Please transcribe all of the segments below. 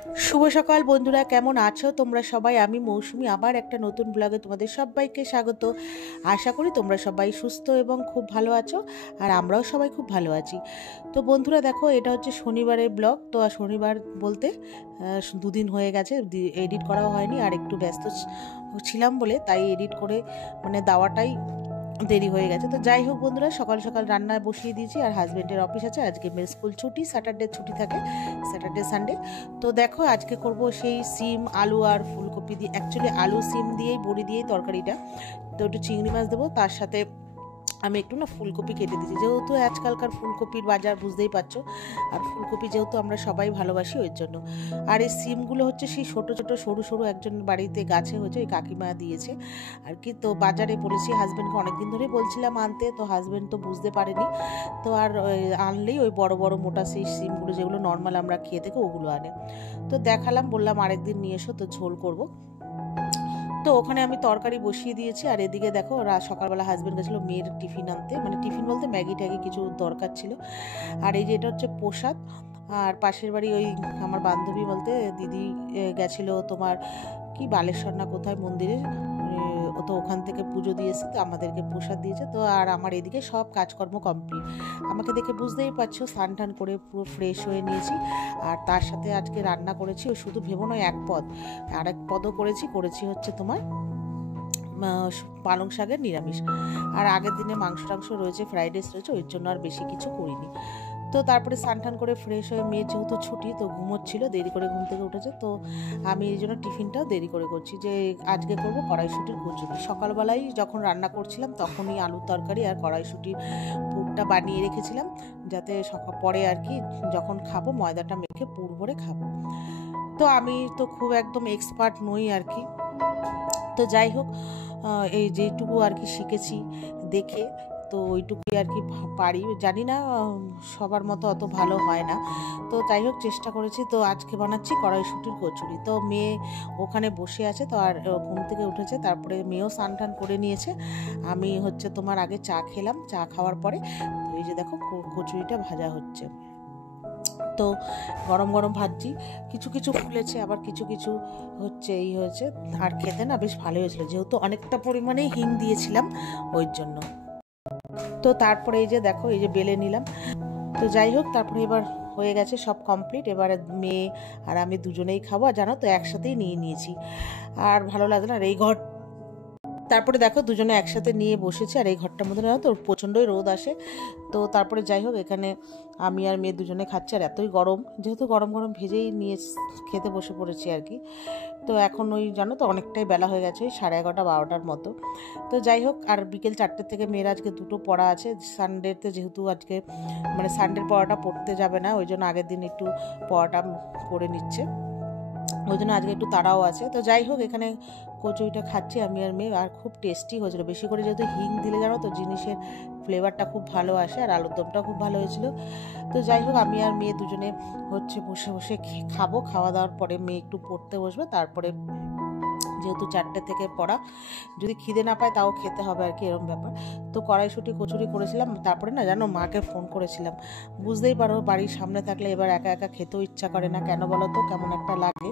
শুভ সকাল বন্ধুরা, কেমন আছো তোমরা সবাই? আমি মৌসুমি আবার একটা নতুন ব্লগে তোমাদের সবাইকে স্বাগত। আশা করি তোমরা সবাই সুস্থ এবং খুব ভালো আছো, আর আমরাও সবাই খুব ভালো আছি। তো বন্ধুরা দেখো, এটা হচ্ছে শনিবারের ব্লগ। তো শনিবার বলতে দুদিন হয়ে গেছে, এডিট করাও হয়নি, আর একটু ব্যস্ত ছিলাম বলে তাই এডিট করে দেওয়াটাই দেরি হয়ে গেছে। তো যাই হোক বন্ধুরা, সকাল সকাল রান্না বসিয়ে দিয়েছি, আর হাজব্যান্ডের অফিস আছে, আজকে মেয়ের স্কুল ছুটি, স্যাটারডে ছুটি থাকে, স্যাটারডে সানডে। তো দেখো আজকে করব সেই সিম আলু আর ফুলকপি দিয়ে, অ্যাকচুয়ালি আলু সিম দিয়েই বড়ি দিয়েই তরকারিটা। তো একটু চিংড়ি মাছ দেবো, তার সাথে আমি একটু ফুলকপি কেটে দিয়েছি, যেহেতু আজকালকার ফুলকপির বাজার বুঝতেই পারছো, আর ফুলকপি যেহেতু আমরা সবাই ভালোবাসি ওই জন্য। আর এই সিমগুলো হচ্ছে সেই ছোটো ছোটো সরু সরু একজন বাড়িতে গাছে হয়েছে, ওই কাকিমা দিয়েছে আর কি। তো বাজারে বলেছি হাজব্যান্ডকে, অনেকদিন ধরেই বলছিলাম আনতে, তো হাজব্যান্ড তো বুঝতে পারেনি। তো আর আনলেই ওই বড় বড় মোটা সেই সিমগুলো যেগুলো নর্মাল আমরা খেয়ে থেকে ওগুলো আনে। তো দেখালাম, বললাম আরেকদিন নিয়ে এসো, তো ঝোল করবো। তো ওখানে আমি তরকারি বসিয়ে দিয়েছি, আর এদিকে দেখো সকালবেলা হাজব্যান্ড গেছিলো মেয়ের টিফিন আনতে, টিফিন বলতে ম্যাগি ট্যাগি কিছু দরকার ছিল। আর এই যে এটা হচ্ছে প্রসাদ। আর পাশের বাড়ি ওই আমার বান্ধবী বলতে দিদি গেছিলো তোমার কি বালেশ্বর না কোথায় মন্দিরে, ও তো ওখান থেকে পুজো দিয়েছে, তো আমাদেরকে প্রসাদ দিয়েছে। তো আর আমার এদিকে সব কাজকর্ম কমপ্লিট, আমাকে দেখে বুঝতেই পারছো, স্নান টান করে পুরো ফ্রেশ হয়ে নিয়েছি। আর তার সাথে আজকে রান্না করেছি, ওই শুধু ভেবো নয় এক পদ, আর এক পদও করেছি হচ্ছে তোমার পালং শাকের নিরামিষ। আর আগের দিনে মাংস টাংস রয়েছে, ফ্রাইড রাইস রয়েছে, ওই জন্য আর বেশি কিছু করিনি। তো তারপরে স্নান টান করে ফ্রেশ হয়ে, মেয়ের যেহেতু ছুটি তো ঘুমোচ্ছিল, দেরি করে ঘুম থেকে উঠেছে, তো আমি এই জন্য টিফিনটাও দেরি করে করছি, যে আজকে করবো কড়াইশুঁটির কচুরি। সকালবেলায় যখন রান্না করছিলাম তখনই আলুর তরকারি আর কড়াইশুঁটির পুরটা বানিয়ে রেখেছিলাম, যাতে পরে আর কি যখন খাবো ময়দাটা মেখে পুর ভরে খাবো। তো আমি তো খুব একদম এক্সপার্ট নই আর কি। তো যাই হোক, এই যেটুকু আর কি শিখেছি দেখে, তো ওইটুকুই আর কি পারি, জানি না সবার মতো অত ভালো হয় না। তো যাই হোক চেষ্টা করেছি। তো আজকে বানাচ্ছি কড়াইশুঁটির কচুরি। তো মেয়ে ওখানে বসে আছে, তো আর ঘুম থেকে উঠেছে, তারপরে মেয়েও স্নান টান করে নিয়েছে। আমি হচ্ছে তোমার আগে চা খেলাম, চা খাওয়ার পরে তো এই যে দেখো কচুরিটা ভাজা হচ্ছে। তো গরম গরম ভাজছি, কিছু কিছু ফুলেছে, আবার কিছু কিছু হচ্ছে এই হয়েছে। আর খেতে না বেশ ভালো হয়েছিল, যেহেতু অনেকটা পরিমাণে হিং দিয়েছিলাম ওই জন্য। তো তারপরে এই যে দেখো, এই যে বেলে নিলাম। তো যাই হোক, তারপরে এবার হয়ে গেছে সব কমপ্লিট। এবারে মেয়ে আর আমি দুজনেই খাবো, আর জানো তো একসাথেই নিয়ে নিয়েছি, আর ভালো লাগছে না। আর এই ঘর, তারপরে দেখো দুজনে একসাথে নিয়ে বসেছি, আর এই ঘরটার মধ্যে না তো প্রচণ্ডই রোদ আসে। তো তারপরে যাই হোক, এখানে আমি আর মেয়ে দুজনে খাচ্ছি, আর এতই গরম, যেহেতু গরম গরম ভেজেই নিয়ে খেতে বসে পড়েছি আর কি। তো এখন ওই জানো তো অনেকটাই বেলা হয়ে গেছে, ওই 11:30 12টার মতো। তো যাই হোক, আর বিকেল 4টে থেকে মেয়ের আজকে দুটো পড়া আছে সানডেতে, যেহেতু আজকে সানডের পড়াটা পড়তে যাবে না, ওই জন্য আগের দিন একটু পড়াটা করে নিচ্ছে, ওই জন্য আজকে একটু তাড়াও আছে। তো যাই হোক, এখানে কচুরিটা খাচ্ছি আমি আর মেয়ে, আর খুব টেস্টি হয়েছিল, বেশি করে যেহেতু হিং দিলে জানো তো জিনিসের ফ্লেভারটা খুব ভালো আসে, আর আলুর দমটাও খুব ভালো হয়েছিল। তো যাই হোক, আমি আর মেয়ে দুজনে হচ্ছে বসে বসে খাবো, খাওয়া দাওয়ার পরে মেয়ে একটু পড়তে বসবে, তারপরে যেহেতু 4টে থেকে পড়া, যদি খিদে না পায় তাও খেতে হবে আর কি, এরকম ব্যাপার। তো কড়াইশুঁটি কচুরি করেছিলাম, তারপরে না জানো মাকে ফোন করেছিলাম, বুঝতেই পারো বাড়ির সামনে থাকলে এবার একা একা খেতেও ইচ্ছা করে না, কেন বলো তো, কেমন একটা লাগে।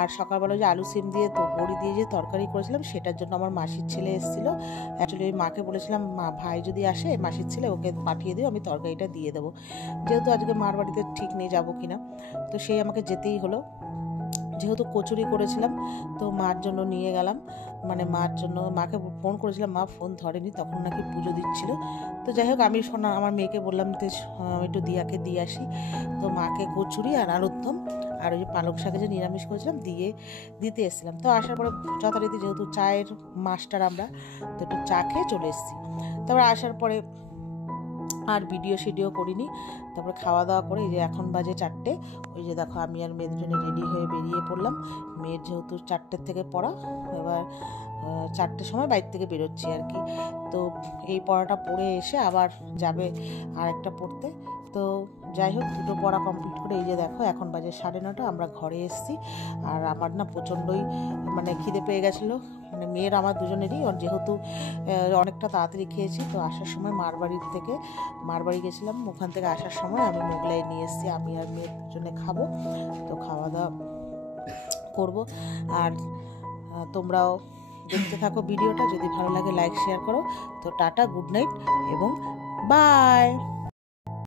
আর সকালবেলা যে আলু সিম দিয়ে তো বড়ি দিয়ে যে তরকারি করেছিলাম, সেটার জন্য আমার মাসির ছেলে এসেছিলো। অ্যাকচুয়ালি ওই মাকে বলেছিলাম, মা ভাই যদি আসে মাসির ছেলে, ওকে পাঠিয়ে দিও, আমি তরকারিটা দিয়ে দেবো, যেহেতু আজকে মার বাড়িতে ঠিক নেই যাবো কিনা। তো সেই আমাকে যেতেই হলো, যেহেতু কচুরি করেছিলাম, তো মার জন্য নিয়ে গেলাম। মার জন্য মাকে ফোন করেছিলাম, মা ফোন ধরেনি, তখন নাকি পুজো দিচ্ছিল। তো যাই হোক, আমি আমার মেয়েকে বললাম যে একটু দিয়াকে দিয়ে আসি। তো মাকে কচুরি আর আলুর দম আর ওই যে পালং শাকে যে নিরামিষ করেছিলাম দিতে এসেছিলাম। তো আসার পরে যথারীতি যেহেতু চায়ের মাস্টার আমরা, তো একটু চা খেয়ে চলে এসেছি। তারপরে আসার পরে আর ভিডিও করিনি। তারপরে খাওয়া দাওয়া করে এই যে এখন বাজে 4টে, ওই যে দেখো আমি আর মেয়ের জন্য রেডি হয়ে বেরিয়ে পড়লাম। মেয়ের যেহেতু 4টের থেকে পড়া, এবার 4টের সময় বাইরে থেকে বেরোচ্ছি আর কি। তো এই পড়াটা পড়ে এসে আবার যাবে আরেকটা পড়তে। তো যাই হোক, দুটো পড়া কমপ্লিট করে এই যে দেখো এখন বাজে 9:30, আমরা ঘরে এসেছি। আর আমার না প্রচণ্ডই মানে খিদে পেয়ে গেছিলো, মানে মেয়ের আমার দুজনেরই, যেহেতু অনেকটা তাড়াতাড়ি খেয়েছি। তো আসার সময় মারবাড়ি গেছিলাম, ওখান থেকে আসার সময় আমি মোগলাই নিয়ে এসেছি, আমি আর মেয়ের জন্য খাবো। তো খাওয়া দাওয়া করবো। আর তোমরাও দেখতে থাকো ভিডিওটা, যদি ভালো লাগে লাইক শেয়ার করো। তো টাটা, গুড নাইট এবং বাই।